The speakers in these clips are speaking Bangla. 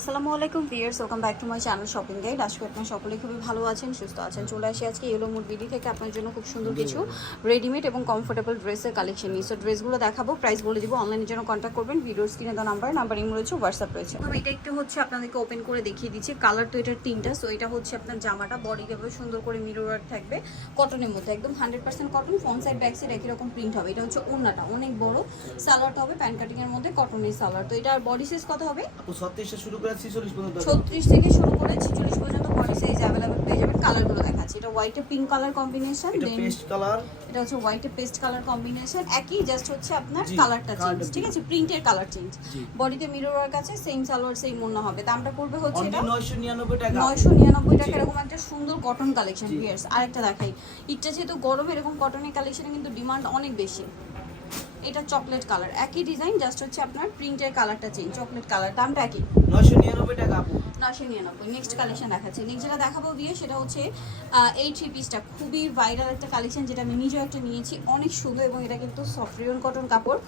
আসসালামু আলাইকুম viewers welcome back to my channel shopping guide. আজকে আপনার সকলে খুবই ভালো আছেন সুস্থ আছেন। চলে আসি আজকে ইয়েলো মুড বিডি থেকে আপনার জন্য খুব সুন্দর কিছু রেডিমেড এবং কমফোর্টেবল ড্রেসের কালেকশন নিয়ে। সো ড্রেসগুলো দেখাবো প্রাইস বলে দিব অনলাইনের জন্য কন্ট্যাক্ট করবেন। ভিডিওর স্ক্রিনে দেওয়া নাম্বার নাম্বারিং রয়েছে হোয়াটসঅ্যাপ রয়েছে। তো এটা একটু হচ্ছে আপনাদেরকে ওপেন করে দেখিয়ে দিচ্ছি। কালার তো এটার তিনটা সো এটা হচ্ছে আপনার জামাটা বডি এভাবে সুন্দর করে মিরর থাকবে। কটনের মধ্যে একদম hundred percent cotton front side back side একই রকম প্রিন্ট হবে। এটা হচ্ছে ওড়নাটা অনেক বড় সালোয়ারটা হবে প্যান্ট কাটিং এর মধ্যে কটনের সালোয়ার। তো এটা বডি সাইজ কত হবে? ছত্রিশে শুরু করে ছত্রিশ থেকে শুরু করে ছিচল্লিশ পর্যন্ত বডি সাইজ অ্যাভেলেবেল পেয়ে যাবেন কালারগুলো দেখাচ্ছি। এটা হোয়াইটে পিঙ্ক কালার কম্বিনেশন এটা দেন পেস্ট কালার এটা হচ্ছে হোয়াইটে পেস্ট কালার কম্বিনেশন একই জাস্ট হচ্ছে আপনার কালারটা চেঞ্জ ঠিক আছে? প্রিন্টের কালার চেঞ্জ বডিতে মিরর ওয়ার্ক আছে সেম সালোয়ার সেম হবে। দামটা পড়বে হচ্ছে এটা টাকা। এরকম একটা সুন্দর কটন কালেকশন। আরেকটা দেখাই। ইটটা যেহেতু গরম এরকম কটনের কালেকশনে কিন্তু ডিমান্ড অনেক বেশি। এটা চকলেট কালার একই ডিজাইন জাস্ট হচ্ছে আপনার প্রিন্টের কালারটা চেঞ্জ চকলেট কালার দামটা একই। নয়শো নিরানব্বই টাকা নশো নিরানব্বই নেক্সট কালেকশন দেখাচ্ছি। নেক্সট যেটা দেখাবো বিয়ে সেটা হচ্ছে এই থ্রি পিসটা খুবই ভাইরাল একটা কালেকশন যেটা আমি নিজেও একটা নিয়েছি। অনেক সুন্দর এবং এটা কিন্তু সফট রিয়ন কটন কাপড়।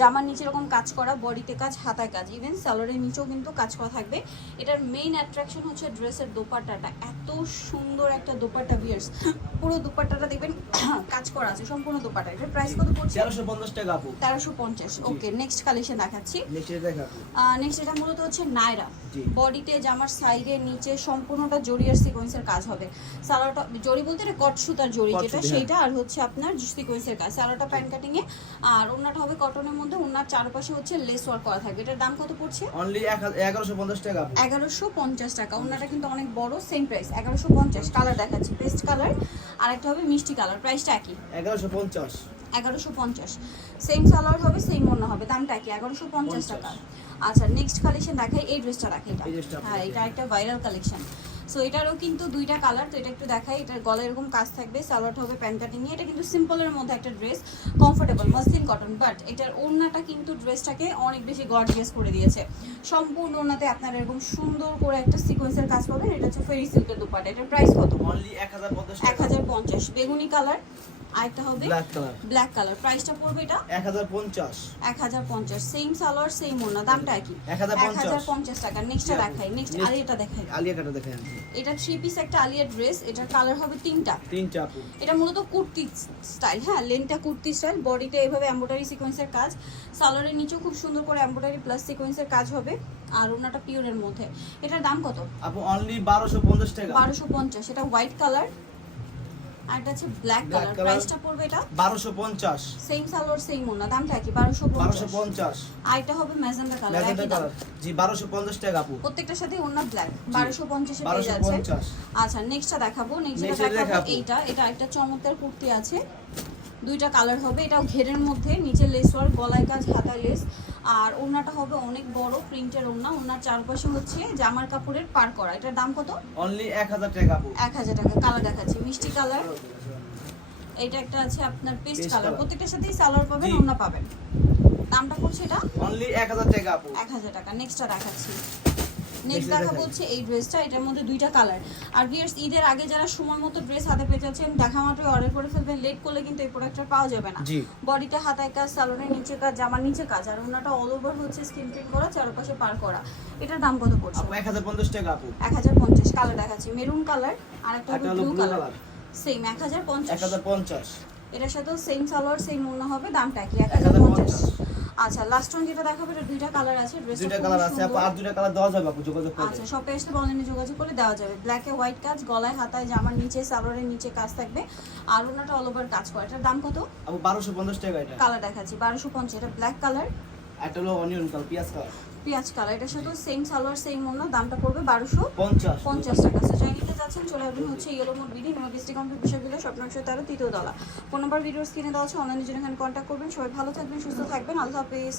জামার নিচে এরকম কাজ করা বডিতে কাজ হাতায় কাজ। ইভেন স্যালোরের নিচেও কিন্তু কাজ করা থাকবে। এটার মেইন অ্যাট্রাকশন হচ্ছে ড্রেসের দোপাট্টাটা। এত সুন্দর একটা দোপাট্টা বিয়ার্স পুরো দোপাট্টাটা দেখবেন কাজ করা আছে সম্পূর্ণ দোপাট্টা। এটার প্রাইস কত পড়ছে? তেরোশো পঞ্চাশ টাকা আপু তেরোশো পঞ্চাশ। ওকে নেক্সট কালেকশন দেখাচ্ছি। নেক্সট দেখা আপু নেক্সট এটা মূলত হচ্ছে নায়রা বডিতে জামার সাইডে নিচে সম্পূর্ণটা জরি আর সিকোয়েন্সের কাজ হবে। সালোয়ারটা জরি বলতে এটা কট সুতার জরি যেটা হ্যাঁ। সেইটা আর হচ্ছে আপনার সিকোয়েন্সের কাজ। সালোয়ারটা প্যান্ট কাটিং এ আর ওনাটা হবে কটনের মধ্যে ওনার চারপাশে হচ্ছে লেস ওয়ার্ক করা থাকবে। এটার দাম কত পড়ছে? অনলি এগারোশো পঞ্চাশ টাকা আপু এগারোশো পঞ্চাশ টাকা। ওনাটা কিন্তু অনেক বড় সেম প্রাইস এগারোশো পঞ্চাশ কালার দেখাচ্ছি। পেস্ট কালার আর একটা হবে মিষ্টি কালার প্রাইসটা একই। এগারোশো পঞ্চাশ। এগারোশো পঞ্চাশ। সেম সালোয়ার হবে সেম অন্য হবে। দামটা কি? এগারোশো পঞ্চাশ টাকা। আচ্ছা নেক্সট কালেকশন দেখাই। এই ড্রেসটা দেখাই এটা। হ্যাঁ এটা একটা ভাইরাল কালেকশন সো এটারও কিন্তু দুইটা কালার তো এটা একটু দেখাই। এটার গলায় এরকম কাজ থাকবে সালোয়ারটা হবে প্যান্ট কাটিং এটা কিন্তু সিম্পলের মধ্যে একটা dress comfortable muslin cotton but এটার ওড়নাটা কিন্তু ড্রেসটাকে অনেক বেশি গর্জিয়াস করে দিয়েছে। সম্পূর্ণ ওড়নাতে আপনার এরকম সুন্দর করে একটা সিকোয়েন্সের কাজ পাবেন এটা হচ্ছে ফেরি সিল্কের দুপাটা। এটার প্রাইস কত? এক হাজার পঞ্চাশ বেগুনি কালার আরেকটা হবে ব্ল্যাক কালার ব্ল্যাক কালার প্রাইসটা পড়বে এটা? এক হাজার পঞ্চাশ। এক হাজার পঞ্চাশ। সেম সালোয়ার সেম ওড়না দামটা পঞ্চাশ। পঞ্চাশ টাকা। নেক্সটটা দেখাই। নেক্সট আলিয়াটা দেখাই। আলিয়া কাটা দেখেন আপু। এটা থ্রি পিস একটা আলিয়া ড্রেস এটার কালার হবে তিনটা। তিনটা আপু। এটা মূলত কুর্তি স্টাইল হ্যাঁ? লেনটা কুর্তি স্টাইল বডিতে এভাবে এম্ব্রয়ডারি সিকোয়েন্সের কাজ। সালোয়ারের নিচেও খুব সুন্দর করে এম্ব্রয়ডারি প্লাস সিকোয়েন্সের কাজ হবে। আর ওনাটা পিওরের মধ্যে। এটার দাম কত? আপু অনলি বারোশো পঞ্চাশ টাকা। বারোশো পঞ্চাশ। এটা হোয়াইট কালার আর এটা হচ্ছে ব্ল্যাক কালার প্রাইসটা পড়বে এটা? বারোশো পঞ্চাশ। সেম সালোয়ার সেম ওনা। দামটা কি বারোশো বারোশো পঞ্চাশ। পঞ্চাশ আর এটা হবে ম্যাজেন্ডা কালার ম্যাজেন্টা কালার জি বারোশো পঞ্চাশ টাকা আপু। প্রত্যেকটার সাথে ওনা ব্ল্যাক বারোশো পঞ্চাশে পেয়ে যাচ্ছে। আচ্ছা নেক্সটটা দেখাবো। নেক্সট Next যেটা এটা দেখাবো দেখাবো। এইটা। এটা একটা চমৎকার কুর্তি আছে। দুইটা কালার হবে। এটাও ঘেরের মধ্যে নিচে লেস ওয়ার্ক গলায় কাজ হাতা লেস আর ওড়নাটা হবে অনেক বড় প্রিন্টের ওড়না ওড়নার চারপাশে হচ্ছে জামার কাপড়ের পার করা। এটার দাম কত? অনলি এক হাজার টাকা এক হাজার টাকা। কালার দেখাচ্ছি। মিষ্টি কালার এটা একটা আছে আপনার পেস্ট কালার প্রত্যেকটার সাথেই সালোয়ার পাবেন জি। পাবেন। দামটা পড়ছে এটা? অনলি এক হাজার টাকা আপু। এক হাজার টাকা। নেক্সটটা দেখাচ্ছি। নেক্সট দেখা বলছে এই ড্রেসটা এটার মধ্যে দুইটা কালার আর ভিয়ার্স ঈদের আগে যারা সময় মতো ড্রেস হাতে পেয়ে যাচ্ছেন দেখা মাত্রই অর্ডার করে ফেলবেন। লেট করলে কিন্তু এই প্রোডাক্টটা পাওয়া যাবে না। বডিতে হাতায় কাজ সালোনের নিচে কাজ জামার নিচে কাজ। আর ওনাটা অল ওভার হচ্ছে স্কিন প্রিন্ট করা চারপাশে পার করা। এটার দাম কত পড়ছে? আপু এক হাজার পঞ্চাশ টাকা আপু। এক হাজার পঞ্চাশ। কালার দেখাচ্ছি। মেরুন কালার আর একটা ব্লু কালার সেম এক হাজার এক পঞ্চাশ হাজার পঞ্চাশ। এটার সাথেও সেম সালোয়ার সেম মূল্য হবে দামটা কি এক হাজার পঞ্চাশ। আচ্ছা লাস্ট ওয়ান যেটা দেখাবো এটা দুইটা কালার আছে দুইটা কালার আছে আর দুইটা কালার দেওয়া যাবে আপু যোগাযোগ করলে। আচ্ছা শপে এসে অনলাইনে যোগাযোগ করে দেওয়া যাবে। ব্ল্যাকে হোয়াইট কাজ গলায় হাতায় জামার নিচে সালোয়ারের নিচে কাজ থাকবে। আর ওনাটা অল ওভার কাজ করে। এটার দাম কত? আপু বারোশো পঞ্চাশ টাকা এটা। কালার দেখাচ্ছি বারোশো পঞ্চাশ। এটা ব্ল্যাক কালার একটা হলো অনিয়ন কালার পিঁয়াজ কালার পেঁয়াজ কালার এটার সাথে সেম সালোয়ার সেম অন্য দামটা পড়বে বারোশো পঞ্চাশ। পঞ্চাশ। টাকা। সো যাচ্ছেন আসবেন হচ্ছে yellow mode BD new district complete বিষয়গুলো স্বপ্ন তেরো তৃতীয় দলা ফোন নম্বর স্ক্রিনে কিনে দেওয়া আছে অনলাইনে জন্য এখানে কন্ট্যাক্ট করবেন। সবাই ভালো থাকবেন, সুস্থ থাকবেন। আল্লাহ হাফেজ।